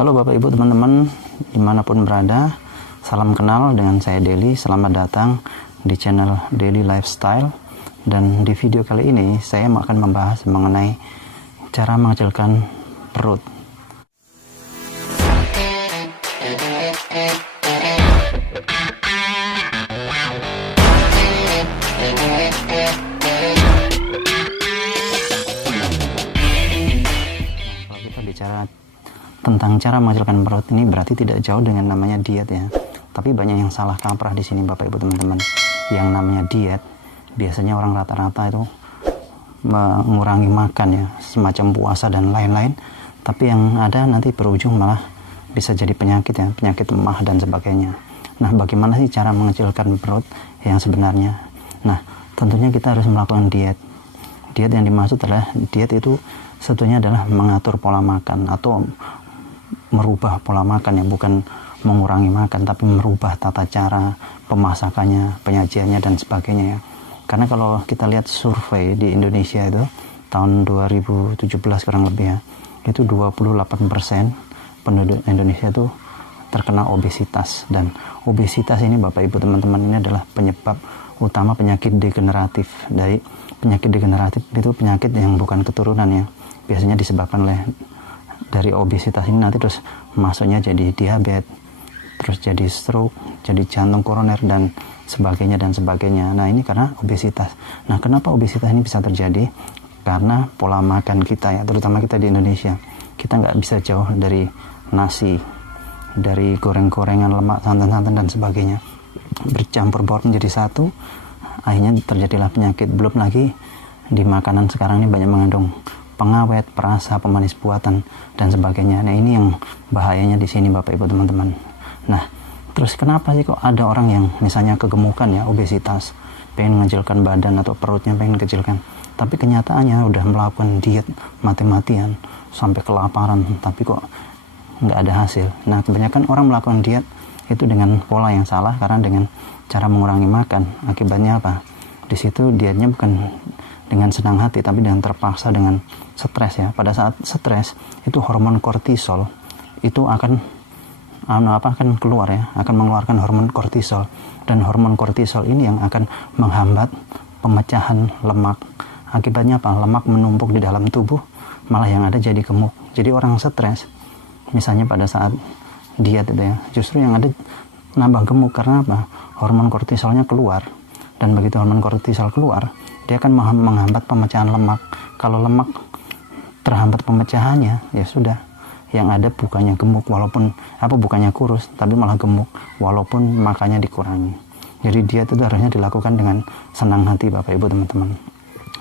Halo Bapak Ibu teman-teman dimanapun berada, salam kenal dengan saya Deli. Selamat datang di channel Daily Lifestyle. Dan di video kali ini saya akan membahas mengenai cara mengecilkan perut. Kalau kita bicara tentang cara mengecilkan perut ini berarti tidak jauh dengan namanya diet ya. Tapi banyak yang salah kaprah di sini Bapak Ibu teman-teman. Yang namanya diet biasanya orang rata-rata itu mengurangi makan ya, semacam puasa dan lain-lain. Tapi yang ada nanti berujung malah bisa jadi penyakit ya, penyakit emah dan sebagainya. Nah, bagaimana sih cara mengecilkan perut yang sebenarnya? Nah, tentunya kita harus melakukan diet. Diet yang dimaksud adalah diet itu sebetulnya adalah mengatur pola makan atau merubah pola makan ya, bukan mengurangi makan tapi merubah tata cara pemasakannya, penyajiannya dan sebagainya ya. Karena kalau kita lihat survei di Indonesia itu tahun 2017 kurang lebih ya, itu 28% penduduk Indonesia itu terkena obesitas. Dan obesitas ini Bapak Ibu teman-teman ini adalah penyebab utama penyakit degeneratif. Dari penyakit degeneratif itu penyakit yang bukan keturunan ya, biasanya disebabkan oleh dari obesitas ini nanti terus masuknya jadi diabetes, terus jadi stroke, jadi jantung koroner dan sebagainya dan sebagainya. Nah, ini karena obesitas. Nah, kenapa obesitas ini bisa terjadi? Karena pola makan kita ya, terutama kita di Indonesia. Kita nggak bisa jauh dari nasi, dari goreng-gorengan, lemak, santan-santan dan sebagainya. Bercampur baur menjadi satu, akhirnya terjadilah penyakit. Belum lagi di makanan sekarang ini banyak mengandung pengawet, perasa, pemanis buatan dan sebagainya. Nah, ini yang bahayanya di sini Bapak Ibu teman-teman. Nah, terus kenapa sih kok ada orang yang misalnya kegemukan ya, obesitas, pengen mengecilkan badan atau perutnya pengen kecilkan, tapi kenyataannya udah melakukan diet mati-matian sampai kelaparan, tapi kok nggak ada hasil. Nah, kebanyakan orang melakukan diet itu dengan pola yang salah karena dengan cara mengurangi makan. Akibatnya apa? Di situ dietnya bukan dengan senang hati tapi dengan terpaksa, dengan stres ya. Pada saat stres itu hormon kortisol itu akan keluar ya, akan mengeluarkan hormon kortisol, dan hormon kortisol ini yang akan menghambat pemecahan lemak. Akibatnya apa? Lemak menumpuk di dalam tubuh, malah yang ada jadi gemuk. Jadi orang stres misalnya pada saat diet itu ya, justru yang ada nambah gemuk. Karena apa? Hormon kortisolnya keluar, dan begitu hormon kortisol keluar, dia akan menghambat pemecahan lemak. Kalau lemak terhambat pemecahannya, ya sudah, yang ada bukannya gemuk, walaupun bukannya kurus, tapi malah gemuk walaupun makannya dikurangi. Jadi diet itu harusnya dilakukan dengan senang hati Bapak Ibu teman-teman.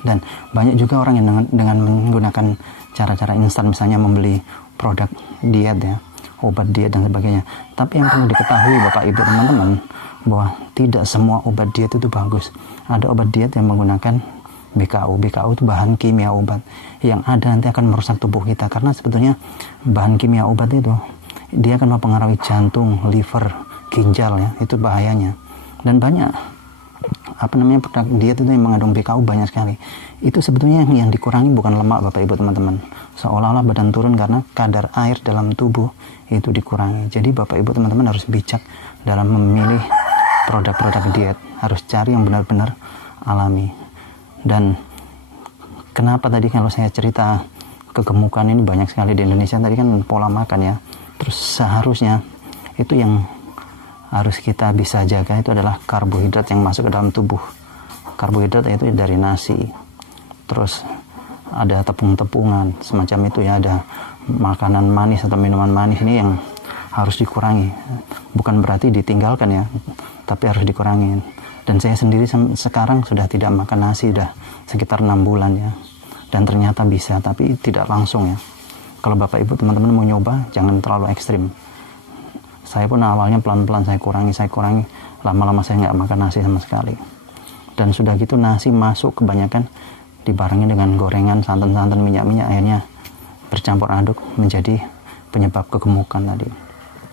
Dan banyak juga orang yang dengan menggunakan cara-cara instan, misalnya membeli produk diet ya, obat diet dan sebagainya. Tapi yang perlu diketahui Bapak Ibu teman-teman, bahwa tidak semua obat diet itu bagus. Ada obat diet yang menggunakan BKU. BKU itu bahan kimia obat yang ada nanti akan merusak tubuh kita, karena sebetulnya bahan kimia obat itu dia akan mempengaruhi jantung, liver, ginjal ya, itu bahayanya. Dan banyak produk diet itu yang mengandung BKU banyak sekali. Itu sebetulnya yang dikurangi bukan lemak Bapak Ibu teman-teman. Seolah-olah badan turun karena kadar air dalam tubuh itu dikurangi. Jadi Bapak Ibu teman-teman harus bijak dalam memilih produk-produk diet, harus cari yang benar-benar alami. Dan kenapa tadi kalau saya cerita kegemukan ini banyak sekali di Indonesia, tadi kan pola makan ya. Terus seharusnya itu yang harus kita bisa jaga itu adalah karbohidrat yang masuk ke dalam tubuh. Karbohidrat itu dari nasi, terus ada tepung-tepungan semacam itu ya, ada makanan manis atau minuman manis, ini yang harus dikurangi. Bukan berarti ditinggalkan ya, tapi harus dikurangi. Dan saya sendiri sekarang sudah tidak makan nasi sudah sekitar 6 bulan ya, dan ternyata bisa, tapi tidak langsung ya. Kalau Bapak Ibu teman-teman mau nyoba, jangan terlalu ekstrim. Saya pun awalnya pelan-pelan saya kurangi, lama-lama saya nggak makan nasi sama sekali. Dan sudah gitu nasi masuk kebanyakan dibarengi dengan gorengan, santan-santan, minyak-minyak, akhirnya bercampur aduk menjadi penyebab kegemukan tadi.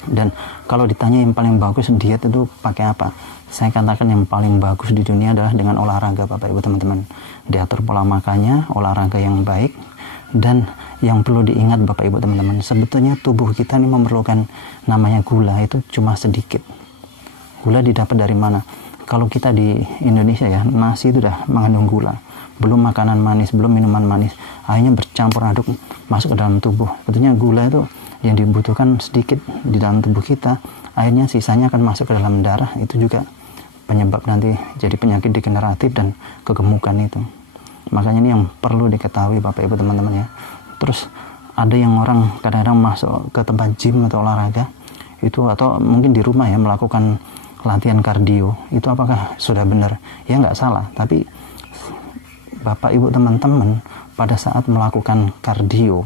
Dan kalau ditanya yang paling bagus diet itu pakai apa? Saya katakan yang paling bagus di dunia adalah dengan olahraga Bapak Ibu teman-teman. Diatur pola makannya, olahraga yang baik, Dan yang perlu diingat Bapak Ibu teman-teman, sebetulnya tubuh kita ini memerlukan namanya gula, itu cuma sedikit. Gula didapat dari mana? Kalau kita di Indonesia ya, nasi itu udah mengandung gula, belum makanan manis, belum minuman manis, akhirnya bercampur aduk masuk ke dalam tubuh. Sebetulnya gula itu yang dibutuhkan sedikit di dalam tubuh kita, akhirnya sisanya akan masuk ke dalam darah. Itu juga penyebab nanti jadi penyakit degeneratif dan kegemukan itu. Makanya ini yang perlu diketahui Bapak Ibu teman-teman ya. Terus ada yang orang kadang-kadang masuk ke tempat gym atau olahraga itu, atau mungkin di rumah ya, melakukan latihan kardio. Itu apakah sudah benar? Ya nggak salah, tapi Bapak Ibu teman-teman pada saat melakukan kardio,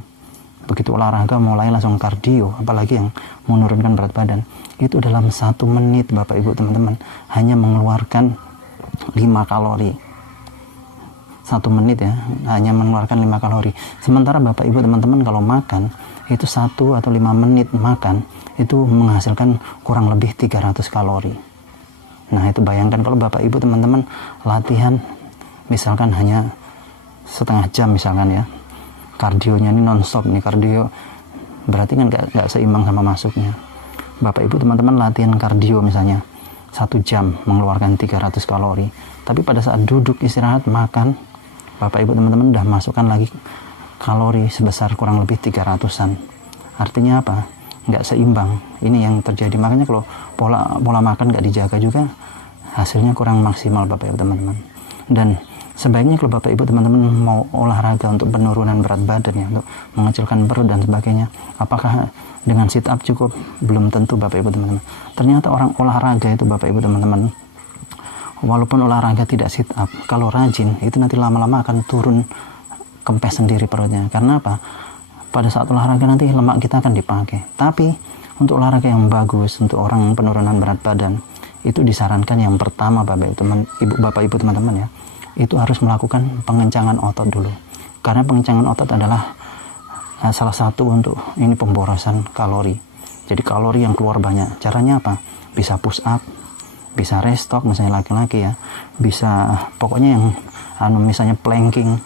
begitu olahraga mulai langsung kardio, apalagi yang menurunkan berat badan, itu dalam 1 menit Bapak Ibu teman-teman hanya mengeluarkan 5 kalori. 1 menit ya, hanya mengeluarkan 5 kalori. Sementara Bapak Ibu teman-teman kalau makan, itu 1 atau 5 menit makan, itu menghasilkan kurang lebih 300 kalori. Nah itu bayangkan kalau Bapak Ibu teman-teman latihan, misalkan hanya setengah jam misalkan ya, kardionya ini non-stop nih, kardio berarti kan gak seimbang sama masuknya. Bapak Ibu teman-teman latihan kardio misalnya 1 jam mengeluarkan 300 kalori, tapi pada saat duduk istirahat makan, Bapak Ibu teman-teman udah masukkan lagi kalori sebesar kurang lebih 300-an. Artinya apa? Nggak seimbang. Ini yang terjadi. Makanya kalau pola makan nggak dijaga juga, hasilnya kurang maksimal Bapak Ibu teman-teman. Dan sebaiknya kalau Bapak Ibu teman-teman mau olahraga untuk penurunan berat badan ya, untuk mengecilkan perut dan sebagainya, apakah dengan sit up cukup? Belum tentu Bapak Ibu teman-teman. Ternyata orang olahraga itu Bapak Ibu teman-teman, walaupun olahraga tidak sit up, kalau rajin itu nanti lama-lama akan turun, kempes sendiri perutnya. Karena apa? Pada saat olahraga nanti lemak kita akan dipakai. Tapi untuk olahraga yang bagus untuk orang penurunan berat badan, itu disarankan yang pertama Bapak Ibu teman-teman ya, itu harus melakukan pengencangan otot dulu. Karena pengencangan otot adalah salah satu untuk ini pemborosan kalori. Jadi kalori yang keluar banyak. Caranya apa? Bisa push up, bisa restock misalnya laki-laki ya, bisa pokoknya yang misalnya planking,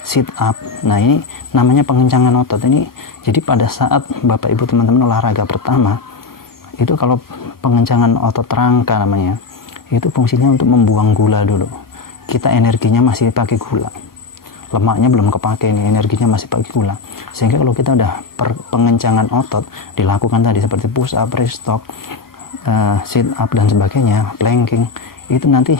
sit up. Nah ini namanya pengencangan otot. Ini jadi pada saat Bapak Ibu teman-teman olahraga pertama itu, kalau pengencangan otot rangka namanya, itu fungsinya untuk membuang gula dulu. Kita energinya masih pakai gula, lemaknya belum kepake nih, energinya masih pakai gula. Sehingga kalau kita udah pengencangan otot dilakukan tadi seperti push up, restock, sit up dan sebagainya, planking, itu nanti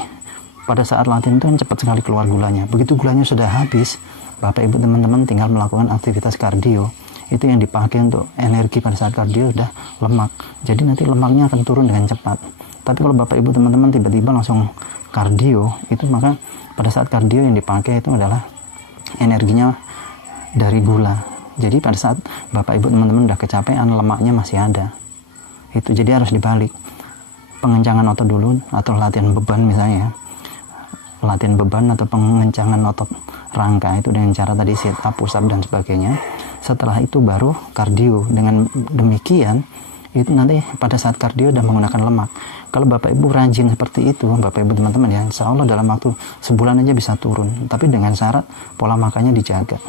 pada saat latihan itu kan cepat sekali keluar gulanya. Begitu gulanya sudah habis, Bapak Ibu teman-teman tinggal melakukan aktivitas kardio. Itu yang dipakai untuk energi pada saat kardio udah lemak. Jadi nanti lemaknya akan turun dengan cepat. Tapi kalau Bapak Ibu teman-teman tiba-tiba langsung kardio, itu maka pada saat kardio yang dipakai itu adalah energinya dari gula. Jadi pada saat Bapak Ibu teman-teman udah kecapean, lemaknya masih ada. Itu jadi harus dibalik. Pengencangan otot dulu, atau latihan beban misalnya, latihan beban atau pengencangan otot rangka itu dengan cara tadi sit up, push up dan sebagainya. Setelah itu baru kardio. Dengan demikian itu nanti pada saat kardio udah menggunakan lemak. Kalau Bapak Ibu rajin seperti itu Bapak Ibu teman-teman ya, insya Allah dalam waktu sebulan aja bisa turun. Tapi dengan syarat pola makannya dijaga.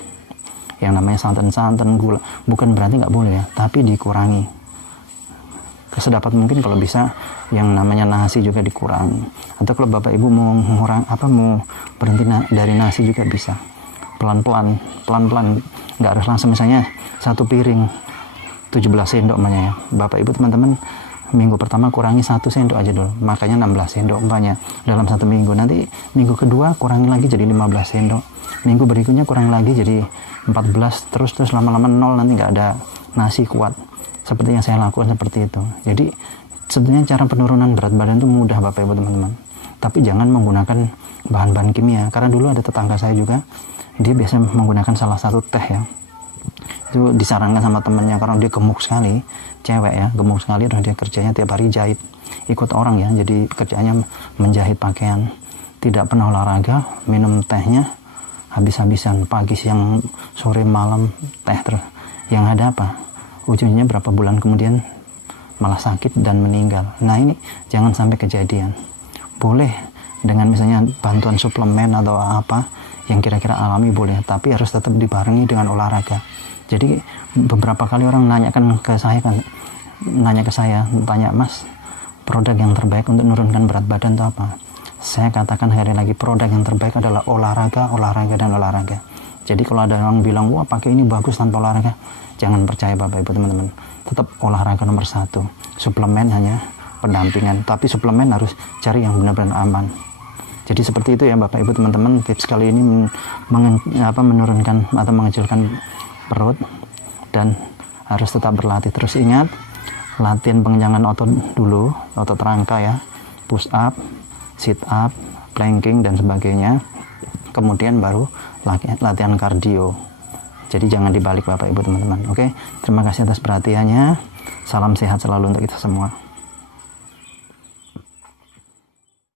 Yang namanya santan-santan, gula, bukan berarti nggak boleh ya, tapi dikurangi sedapat mungkin. Kalau bisa yang namanya nasi juga dikurangi. Atau kalau Bapak Ibu mau mau berhenti dari nasi juga bisa, pelan-pelan, nggak harus langsung. Misalnya 1 piring 17 sendok namanya ya, Bapak Ibu teman-teman minggu pertama kurangi 1 sendok aja dulu, makanya 16 sendok umpamanya dalam 1 minggu. Nanti minggu kedua kurangi lagi jadi 15 sendok, minggu berikutnya kurangi lagi jadi 14, terus lama-lama 0, nanti nggak ada nasi kuat. Seperti yang saya lakukan seperti itu. Jadi sebenarnya cara penurunan berat badan itu mudah Bapak Ibu teman-teman, tapi jangan menggunakan bahan-bahan kimia. Karena dulu ada tetangga saya juga, dia biasa menggunakan salah satu teh ya, itu disarankan sama temannya karena dia gemuk sekali, cewek ya, gemuk sekali, dan dia kerjanya tiap hari jahit, ikut orang ya, jadi kerjanya menjahit pakaian, tidak pernah olahraga, minum tehnya habis-habisan, pagi siang sore malam teh terus. Yang ada apa? Ujungnya berapa bulan kemudian malah sakit dan meninggal. Nah ini jangan sampai kejadian. Boleh dengan misalnya bantuan suplemen atau apa, yang kira-kira alami boleh, tapi harus tetap dibarengi dengan olahraga. Jadi beberapa kali orang nanya ke saya, tanya, Mas, produk yang terbaik untuk menurunkan berat badan itu apa? Saya katakan sekali lagi, produk yang terbaik adalah olahraga, olahraga, dan olahraga. Jadi kalau ada orang bilang, wah pakai ini bagus tanpa olahraga, jangan percaya Bapak Ibu teman-teman. Tetap olahraga nomor 1. Suplemen hanya pendampingan, tapi suplemen harus cari yang benar-benar aman. Jadi seperti itu ya Bapak Ibu teman-teman, tips kali ini menurunkan atau mengecilkan perut, dan harus tetap berlatih. Terus ingat, latihan pengenjangan otot dulu, otot rangka ya, push up, sit up, planking, dan sebagainya. Kemudian baru latihan kardio. Jadi jangan dibalik Bapak Ibu teman-teman. Oke, terima kasih atas perhatiannya. Salam sehat selalu untuk kita semua.